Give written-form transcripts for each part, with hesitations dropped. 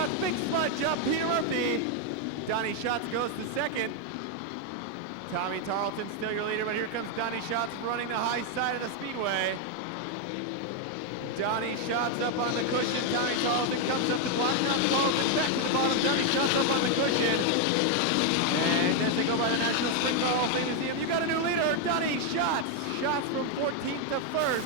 Schatz, big slide jump, Peter Murphy. Donnie Schatz goes to second. Tommy Tarleton still your leader, but here comes Donnie Schatz running the high side of the speedway. Donnie Schatz up on the cushion. Tommy Tarleton comes up the block. Tommy Tarleton back to the bottom. Donnie Schatz up on the cushion. And as they go by the National Sprint Car Hall of Fame Museum, you got a new leader, Donnie Schatz. Schatz from 14th to 1st.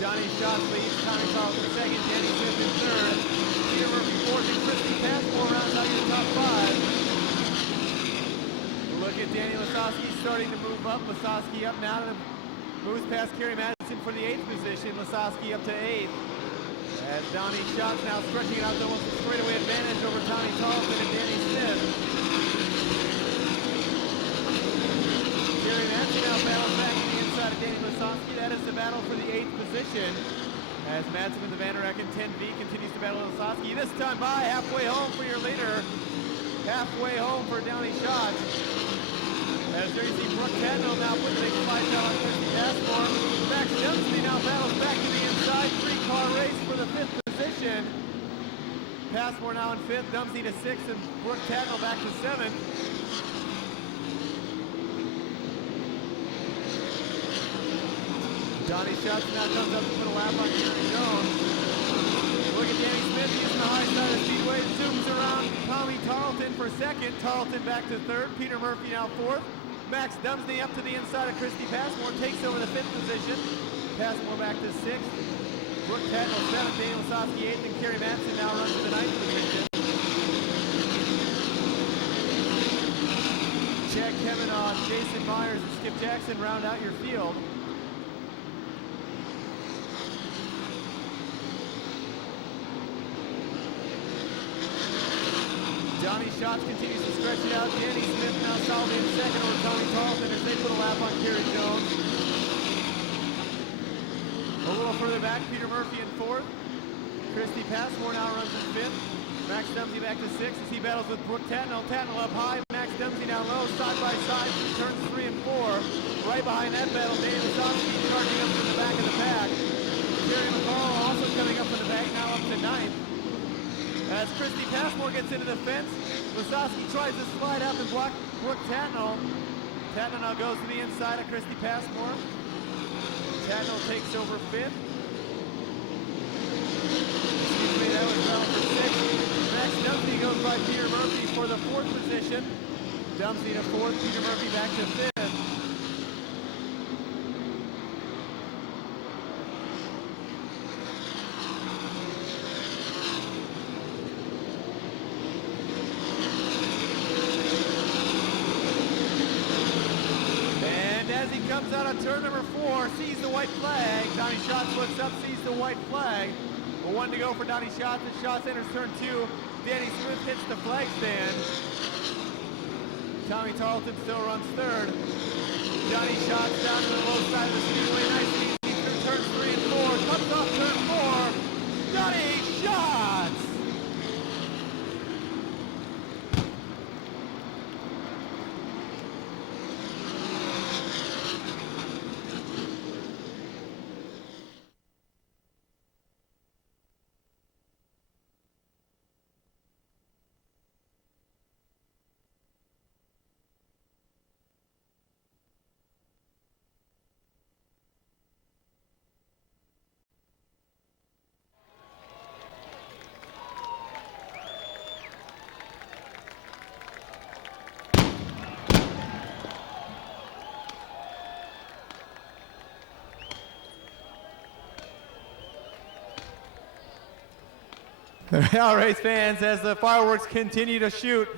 Donnie Schatz leads, Tommy Tarleton second, Danny Smith in third. Peter Murphy fourth, and Christy Passmore rounds out your top five. Look at Danny Lasowski starting to move up. Lasowski up now and moves past Kerry Madison for the 8th position. Lasowski up to 8th. As Donnie Schatz now stretching it out to almost a straightaway advantage over Tommy Tarleton and Danny Smith. Kerry Madison now battles back to the inside of Danny Lasowski. That is the battle for the 8th position. As Madsen with the Van Recken 10V continues to battle Lasowski. This time by halfway home for your leader. Halfway home for Donnie Schatz. As there you see Brooke Cadwell now putting the big slide down on Christy Passmore. Max Dempsey now battles back to the inside. 3-car race for the 5th position. Passmore now in 5th, Dempsey to 6th, and Brooke Cadwell back to 7th. Donnie Schatz now comes up to put a lap on Gary Jones. Look at Danny Smith using the high side of the speedway. Zooms around Tommy Tarleton for 2nd. Tarleton back to 3rd. Peter Murphy now 4th. Max Dumsney up to the inside of Christy Passmore. Takes over the 5th position. Passmore back to 6th. Brooke Cadwell 7th. Daniel Lasowski 8th. And Kerry Madsen now runs to the 9th position. Chad Kemenoff, Jason Myers, and Skip Jackson round out your field. Donnie Schatz continues to stretch it out. Danny Smith now solidly in 2nd over Tommy Tarleton as they put a lap on Kerry Jones. A little further back, Peter Murphy in 4th. Christy Passmore now runs in 5th. Max Dempsey back to 6th as he battles with Brooke Tatnell. Tatnell up high, Max Dempsey down low, side by side, turns 3 and 4. Right behind that battle, Daniel Lasowski charging up to the back of the pack. Terry McCall also coming up in the back, now up to 9th. As Christy Passmore gets into the fence, Lasowski tries to slide out and block Brooke Tatnell. Tatnell now goes to the inside of Christy Passmore. Tatnell takes over 5th. Excuse me, that was round for 6th. Max Dempsey goes by Peter Murphy for the 4th position. Dempsey to 4th, Peter Murphy back to 5th. As he comes out of turn number 4, sees the white flag. Donnie Schatz looks up, sees the white flag. A 1 to go for Donnie Schatz. As Schatz enters turn 2, Danny Smith hits the flag stand. Tommy Tarleton still runs 3rd. Donnie Schatz down to the low side of the speedway. Nice and easy through turns 3 and 4. Comes off turn 4. Donnie Schatz! Now, race fans, as the fireworks continue to shoot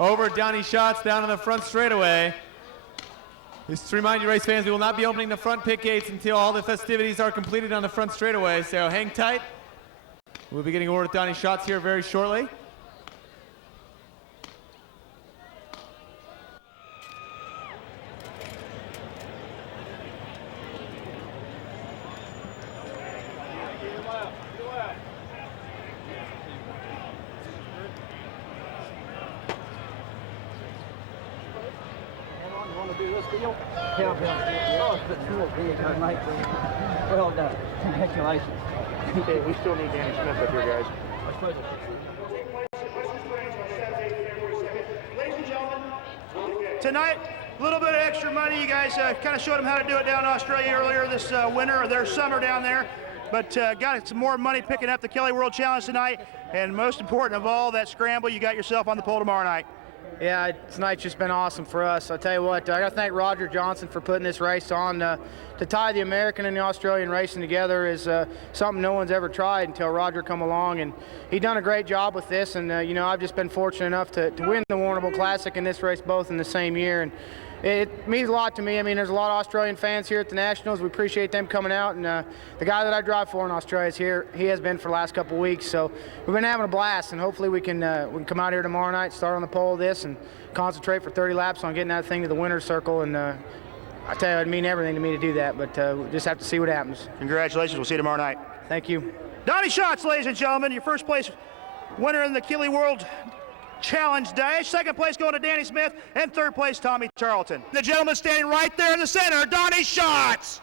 over Donnie Schatz down on the front straightaway. Just to remind you, race fans, we will not be opening the front pit gates until all the festivities are completed on the front straightaway, so hang tight. We'll be getting over with Donnie Schatz here very shortly. Knoxville. Tell them, oh, it's a cool big, well done. Congratulations. Okay, we still need Danny Smith up here, guys. I suppose Tonight, a little bit of extra money. You guys kind of showed them how to do it down in Australia earlier this winter, or their summer down there. But got some more money picking up the Kelly World Challenge tonight. And most important of all, that scramble, you got yourself on the pole tomorrow night. Yeah, tonight's just been awesome for us. I'll tell you what, I got to thank Roger Johnson for putting this race on. To tie the American and the Australian racing together is something no one's ever tried until Roger come along, and he done a great job with this. And you know, I've just been fortunate enough to win the Warrnambool Classic and this race both in the same year, and it means a lot to me. I mean, there's a lot of Australian fans here at the Nationals. We appreciate them coming out, and the guy that I drive for in Australia is here. He has been for the last couple of weeks, so we've been having a blast, and hopefully we can come out here tomorrow night, start on the pole of this, and concentrate for 30 laps on getting that thing to the winner's circle. And I tell you, it'd mean everything to me to do that, but we just have to see what happens. Congratulations. We'll see you tomorrow night. Thank you. Donnie Schatz, ladies and gentlemen, your first place winner in the Kelly World Challenge Dash. Second place going to Danny Smith, and third place Tommy Charlton. The gentleman standing right there in the center, Donnie Schatz.